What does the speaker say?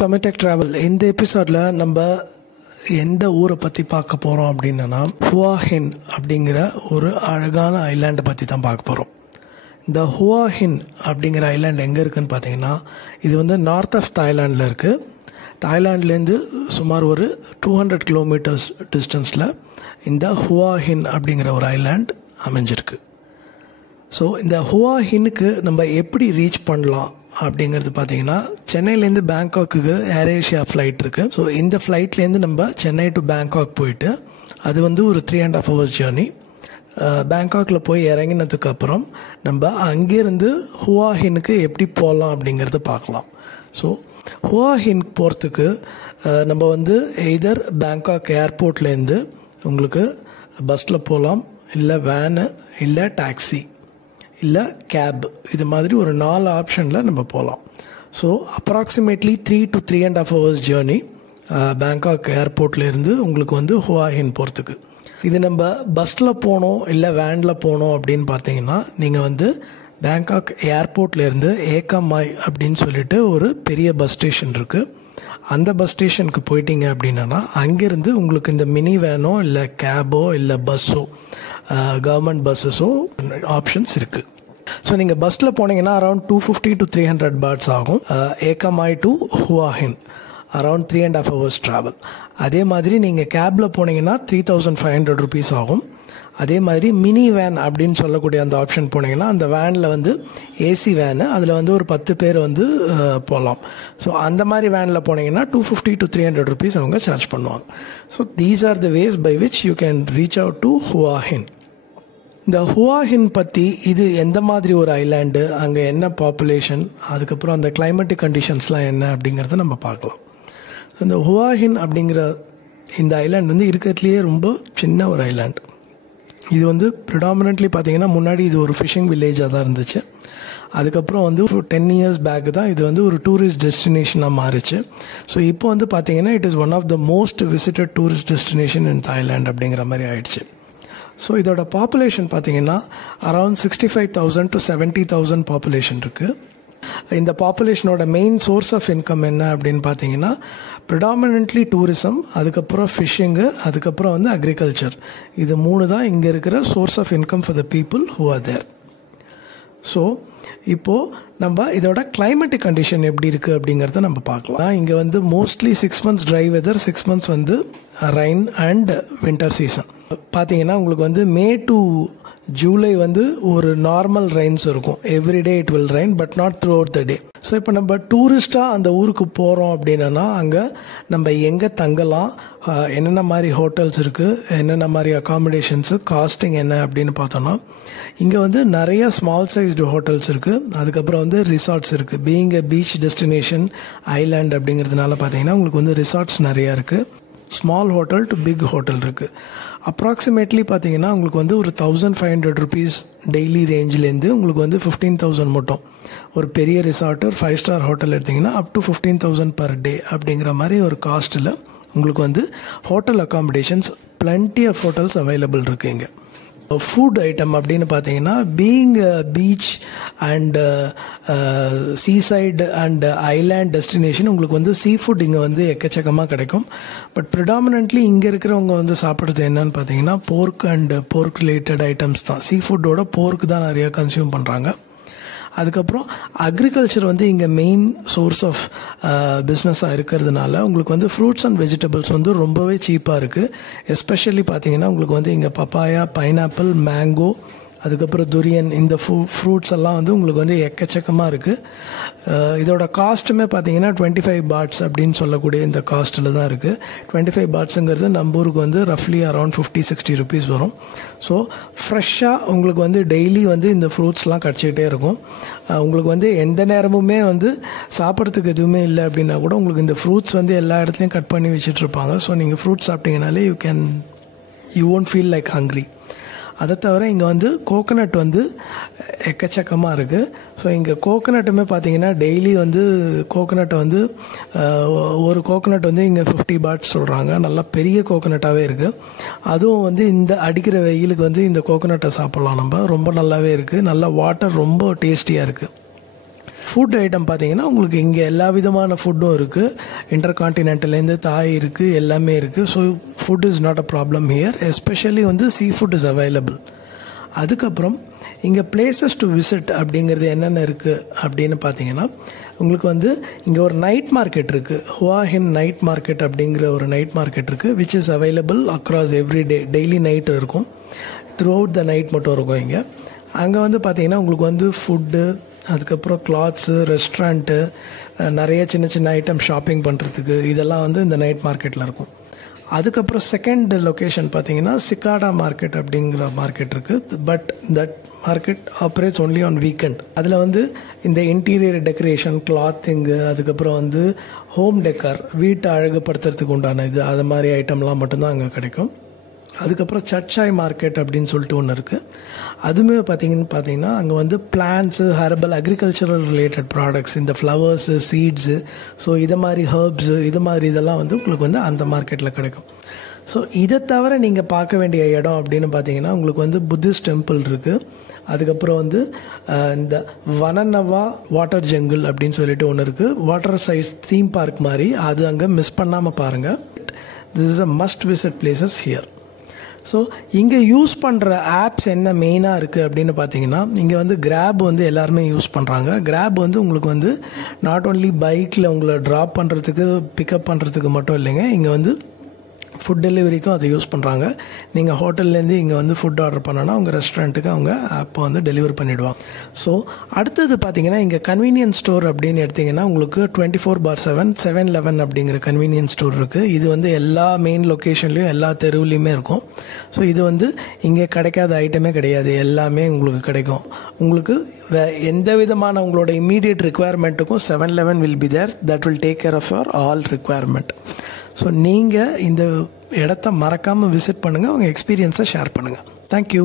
Tamil Tech Travel. இந்த எபிசோடில் நம்ம எந்த ஊரை பற்றி பார்க்க போகிறோம் அப்படின்னா ஹுவா ஹின் அப்படிங்கிற ஒரு அழகான ஐலாண்டை பற்றி தான் பார்க்க போகிறோம். இந்த ஹுவா ஹின் அப்படிங்கிற ஐலாண்ட் எங்கே இருக்குதுன்னு பார்த்தீங்கன்னா இது வந்து நார்த் ஆஃப் தாய்லாண்டில் இருக்குது. தாய்லாண்ட்லேருந்து சுமார் ஒரு 200 கிலோமீட்டர்ஸ் டிஸ்டன்ஸில் இந்த ஹுவா ஹின் அப்படிங்கிற ஒரு ஐலாண்ட் அமைஞ்சிருக்கு. ஸோ இந்த ஹுவா ஹின்னுக்கு நம்ம எப்படி ரீச் பண்ணலாம் அப்படிங்கிறது பார்த்தீங்கன்னா சென்னையிலேருந்து பேங்காக்குக்கு ஏர் ஏஷியா ஃப்ளைட் இருக்குது. ஸோ இந்த ஃப்ளைட்லேருந்து நம்ம சென்னை டு பேங்காக் போயிட்டு அது வந்து ஒரு 3.5 hours ஜேர்னி. பேங்காக்கில் போய் இறங்கினதுக்கப்புறம் நம்ம அங்கேருந்து ஹுவா ஹின்னுக்கு எப்படி போகலாம் அப்படிங்கிறத பார்க்கலாம். ஸோ ஹுவா ஹின்க்கு போகிறதுக்கு நம்ம வந்து எய்தர் பேங்காக் ஏர்போர்ட்லேருந்து உங்களுக்கு பஸ்ஸில் போகலாம், இல்லை வேனு, இல்லை டாக்ஸி, இல்லை கேப், இது மாதிரி ஒரு 4 ஆப்ஷனில் நம்ம போகலாம். So approximately 3 to 3.5 hours journey Bangkok ஏர்போர்ட்லேருந்து உங்களுக்கு வந்து ஹுவா ஹின் போகிறதுக்கு. இது நம்ம பஸ்ஸில் போனோம் இல்லை வேனில் போனோம் அப்படின்னு பார்த்தீங்கன்னா நீங்கள் வந்து பேங்காக் ஏர்போர்ட்லேருந்து ஏகமாய் அப்படின்னு சொல்லிட்டு ஒரு பெரிய பஸ் ஸ்டேஷன் இருக்குது. அந்த பஸ் ஸ்டேஷனுக்கு போயிட்டீங்க அப்படின்னா அங்கேருந்து உங்களுக்கு இந்த மினி வேனோ இல்லை கேபோ இல்லை பஸ்ஸோ கவர்மெண்ட் பஸ்ஸஸோ ஆப்ஷன்ஸ் இருக்குது. ஸோ நீங்கள் பஸ்ஸில் போனீங்கன்னா அரௌண்ட் 250 to 300 bahts ஆகும். ஏகமாய் to Hua hind around 3.5 hours travel. அதே மாதிரி நீங்கள் கேபில் போனீங்கன்னா 3,500 rupees ஆகும். அதே மாதிரி மினி வேன் அப்படின்னு சொல்லக்கூடிய அந்த ஆப்ஷன் போனீங்கன்னா அந்த வேனில் வந்து ஏசி வேனு, அதில் வந்து ஒரு 10 பேர் வந்து போகலாம். ஸோ அந்த மாதிரி வேனில் போனீங்கன்னா 250 to 300 rupees அவங்க சார்ஜ் பண்ணுவாங்க. So these are the ways by which you can reach out to Hua Hin. இந்த ஹுவா ஹின் பற்றி இது எந்த மாதிரி ஒரு ஐலாண்டு, அங்கே என்ன பாப்புலேஷன், அதுக்கப்புறம் அந்த கிளைமேட்டிக் கண்டிஷன்ஸ்லாம் என்ன அப்படிங்கிறத நம்ம பார்க்கலாம். ஸோ இந்த ஹுவா ஹின் அப்படிங்கிற இந்த ஐலாண்ட் வந்து இருக்கிறதுலையே ரொம்ப சின்ன ஒரு ஐலாண்ட். இது வந்து ப்ரிடாமினென்ட்லி பார்த்தீங்கன்னா முன்னாடி இது ஒரு ஃபிஷிங் வில்லேஜாக தான் இருந்துச்சு. அதுக்கப்புறம் வந்து 10 years பேக் தான் இது வந்து ஒரு டூரிஸ்ட் டெஸ்டினேஷனாக மாறிச்சு. ஸோ இப்போ வந்து பார்த்தீங்கன்னா it is one of the most visited tourist destination in Thailand அப்படிங்கிற மாதிரி ஆயிடுச்சு. ஸோ இதோட பாப்புலேஷன் பார்த்தீங்கன்னா அரௌண்ட் 65,000 to 70,000 பாப்புலேஷன் இருக்குது. இந்த பாப்புலேஷனோட மெயின் சோர்ஸ் ஆஃப் இன்கம் என்ன அப்படின்னு பார்த்தீங்கன்னா ப்ரிடாமினென்ட்லி டூரிசம், அதுக்கப்புறம் ஃபிஷ்ஷிங்கு, அதுக்கப்புறம் வந்து அக்ரிகல்ச்சர். இது 3 தான் இங்கே இருக்கிற source of income for the people who are there. So இப்போது நம்ம இதோட கிளைமேட்டிக் கண்டிஷன் எப்படி இருக்குது அப்படிங்கிறத நம்ம பார்க்கலாம். இங்கே வந்து mostly 6 months dry weather, 6 months வந்து ரெயின் அண்ட் வின்டர் சீசன். பார்த்தீங்கன்னா உங்களுக்கு வந்து மே டு ஜூலை வந்து ஒரு நார்மல் ரெயின்ஸ் இருக்கும். Everyday it will rain but not throughout the day. So இப்போ நம்ம டூரிஸ்டாக அந்த ஊருக்கு போகிறோம் அப்படின்னா அங்கே நம்ம எங்கே தங்கலாம், என்னென்ன மாதிரி ஹோட்டல்ஸ் இருக்குது, என்னென்ன மாதிரி அகாமடேஷன்ஸு, காஸ்டிங் என்ன அப்படின்னு பார்த்தோன்னா இங்கே வந்து நிறைய ஸ்மால் சைஸ்டு ஹோட்டல்ஸ் இருக்குது. அதுக்கப்புறம் வந்து ரிசார்ட்ஸ் இருக்குது. Being a beach destination island அப்படிங்கிறதுனால பார்த்தீங்கன்னா உங்களுக்கு வந்து ரிசார்ட்ஸ் நிறையா இருக்குது. Small hotel to big hotel இருக்குது. அப்ராக்சிமேட்லி பார்த்தீங்கன்னா உங்களுக்கு வந்து ஒரு 1,500 rupees டெய்லி ரேஞ்சிலேருந்து உங்களுக்கு வந்து 15,000 மட்டும். ஒரு பெரிய ரிசார்ட்டு, ஒரு 5-star ஹோட்டல் எடுத்திங்கன்னா அப் டு 15,000 per day அப்படிங்கிற மாதிரி ஒரு காஸ்ட்டில் உங்களுக்கு வந்து hotel accommodations plenty of hotels available இருக்குது இங்கே. ஃபுட் ஐட்டம் அப்படின்னு பார்த்தீங்கன்னா being beach and seaside and island destination உங்களுக்கு வந்து சீ ஃபுட் இங்கே வந்து எக்கச்சக்கமாக கிடைக்கும். பட் ப்ரிடாமினென்ட்லி இங்கே இருக்கிறவங்க வந்து சாப்பிட்றது என்னன்னு பார்த்தீங்கன்னா போர்க் அண்ட் போர்க் ரிலேட்டட் ஐட்டம்ஸ் தான். சீ ஃபுட்டோட போர்க் தான் நிறையா கன்சியூம் பண்ணுறாங்க. அதுக்கப்புறம் அக்ரிகல்ச்சர் வந்து இங்கே மெயின் சோர்ஸ் ஆஃப் பிஸ்னஸாக இருக்கிறதுனால உங்களுக்கு வந்து ஃப்ரூட்ஸ் அண்ட் வெஜிடபிள்ஸ் வந்து ரொம்பவே சீப்பாக இருக்குது. எஸ்பெஷலி பார்த்தீங்கன்னா உங்களுக்கு வந்து இங்கே பப்பாயா, பைனாப்பிள், மேங்கோ, அதுக்கப்புறம் துரியன், இந்த ஃப்ரூட்ஸ் எல்லாம் வந்து உங்களுக்கு வந்து எக்கச்சக்கமாக இருக்குது. இதோட காஸ்ட்டுமே பார்த்தீங்கன்னா 25 bahts அப்படின்னு சொல்லக்கூடிய இந்த காஸ்ட்டில் தான் இருக்குது. 25 bahtsங்கிறது நம்ம ஊருக்கு வந்து ரஃப்லி அரௌண்ட் 50-60 rupees வரும். ஸோ ஃப்ரெஷ்ஷாக உங்களுக்கு வந்து டெய்லி வந்து இந்த ஃப்ரூட்ஸ்லாம் கிடச்சிக்கிட்டே இருக்கும். உங்களுக்கு வந்து எந்த நேரமுமே வந்து சாப்பிட்றதுக்கு எதுவுமே இல்லை அப்படின்னா கூட உங்களுக்கு இந்த ஃப்ரூட்ஸ் வந்து எல்லா இடத்துலையும் கட் பண்ணி வச்சுட்ருப்பாங்க. ஸோ நீங்கள் ஃப்ரூட்ஸ் சாப்பிட்டீங்கனாலே you won't feel like hungry. அதை தவிர இங்கே வந்து கோகோனட் வந்து எக்கச்சக்கமாக இருக்குது. ஸோ இங்கே கோகோனட்டுமே பார்த்தீங்கன்னா டெய்லி வந்து கோகோனட்டை வந்து ஒரு கோகோனட் வந்து இங்கே 50 bahts சொல்கிறாங்க. நல்லா பெரிய கோகோனட்டாகவே இருக்குது. அதுவும் வந்து இந்த அடிக்கிற வெயிலுக்கு வந்து இந்த கோகோனட்டை சாப்பிட்லாம் நம்ம. ரொம்ப நல்லாவே இருக்குது. நல்லா வாட்டர் ரொம்ப டேஸ்டியாக இருக்குது. ஃபுட் ஐட்டம் பார்த்தீங்கன்னா உங்களுக்கு இங்கே எல்லா விதமான ஃபுட்டும் இருக்குது. இன்டர்கான்டினென்டல்லேருந்து தாய் இருக்குது, எல்லாமே இருக்குது. So food is not a problem here. Especially வந்து சீ ஃபுட் இஸ் அவைலபிள். அதுக்கப்புறம் இங்கே பிளேசஸ் டு விசிட் அப்படிங்கிறது என்னென்ன இருக்குது அப்படின்னு பார்த்தீங்கன்னா, உங்களுக்கு வந்து இங்கே ஒரு நைட் மார்க்கெட் இருக்குது. ஹுவா ஹின் நைட் மார்க்கெட் அப்படிங்கிற ஒரு நைட் மார்க்கெட் இருக்குது, which is available across every day. Daily night இருக்கும், த்ரூ அவுட் த நைட் மட்டும் இருக்கும் இங்கே. அங்கே வந்து பார்த்தீங்கன்னா உங்களுக்கு வந்து ஃபுட்டு, அதுக்கப்புறம் கிளாத்ஸு, ரெஸ்டாரண்ட்டு, நிறைய சின்ன சின்ன ஐட்டம் ஷாப்பிங் பண்ணுறதுக்கு இதெல்லாம் வந்து இந்த நைட் மார்க்கெட்டில் இருக்கும். அதுக்கப்புறம் செகண்ட் லொக்கேஷன் பார்த்தீங்கன்னா சிக்காடா மார்க்கெட் அப்படிங்கிற மார்க்கெட் இருக்குது. But that market operates only on weekend. அதில் வந்து இந்த இன்டீரியர் டெக்கரேஷன், கிளாத்திங்கு, அதுக்கப்புறம் வந்து ஹோம் டெக்கார், வீட்டை அழகுப்படுத்துறதுக்கு உண்டான இது, அது மாதிரி ஐட்டம்லாம் மட்டும்தான் அங்கே கிடைக்கும். அதுக்கப்புறம் சர்ச்சாய் மார்க்கெட் அப்படின்னு சொல்லிட்டு ஒன்று இருக்குது. அதுவுமே பார்த்தீங்கன்னா அங்கே வந்து plants, herbal, agricultural related products, இந்த ஃப்ளவர்ஸு, சீட்ஸு, ஸோ இதை மாதிரி ஹர்ப்ஸு, இது மாதிரி இதெல்லாம் வந்து உங்களுக்கு வந்து அந்த மார்க்கெட்டில் கிடைக்கும். ஸோ இதை தவிர நீங்கள் பார்க்க வேண்டிய இடம் அப்படின்னு பார்த்தீங்கன்னா உங்களுக்கு வந்து புத்திஸ்ட் டெம்பிள் இருக்குது. அதுக்கப்புறம் வந்து இந்த வனநவா வாட்டர் ஜங்கிள் அப்படின்னு சொல்லிட்டு ஒன்று இருக்குது. வாட்டர் சைட்ஸ் தீம் பார்க் மாதிரி, அது அங்கே மிஸ் பண்ணாமல் பாருங்கள். This is a must visit places here. So இங்கே யூஸ் பண்ணுற ஆப்ஸ் என்ன மெயினாக இருக்குது அப்படின்னு பார்த்தீங்கன்னா, இங்கே வந்து கிராப் வந்து எல்லாருமே யூஸ் பண்ணுறாங்க. கிராப் வந்து உங்களுக்கு வந்து நாட் ஓன்லி பைக்கில் உங்களை ட்ராப் பண்ணுறதுக்கு, பிக்கப் பண்ணுறதுக்கு மட்டும் இல்லைங்க, இங்கே வந்து ஃபுட் டெலிவரிக்கும் அதை யூஸ் பண்ணுறாங்க. நீங்கள் ஹோட்டல்லேருந்து இங்கே வந்து ஃபுட் ஆர்டர் பண்ணோன்னா உங்கள் ரெஸ்டாரண்ட்டுக்கு அவங்க ஆப்பை வந்து டெலிவர் பண்ணிவிடுவாங்க. ஸோ அடுத்தது பார்த்தீங்கன்னா இங்கே கன்வீனியன்ஸ் ஸ்டோர் அப்படின்னு எடுத்திங்கன்னா உங்களுக்கு 24/7 7-Eleven அப்படிங்கிற கன்வீனியன்ஸ் ஸ்டோர் இருக்குது. இது வந்து எல்லா மெயின் லொக்கேஷன்லேயும் எல்லா தெருவுலேயுமே இருக்கும். ஸோ இது வந்து இங்கே கிடைக்காத ஐட்டமே கிடையாது, எல்லாமே உங்களுக்கு கிடைக்கும். உங்களுக்கு எந்த விதமான உங்களோட இம்மீடியட் ரிக்குவயர்மெண்ட்டுக்கும் 7-Eleven will be there, that will take care of your all requirement. So நீங்கள் இந்த இடத்த மறக்காமல் விசிட் பண்ணுங்கள், உங்கள் எக்ஸ்பீரியன்ஸை ஷேர் பண்ணுங்கள். தேங்க்யூ.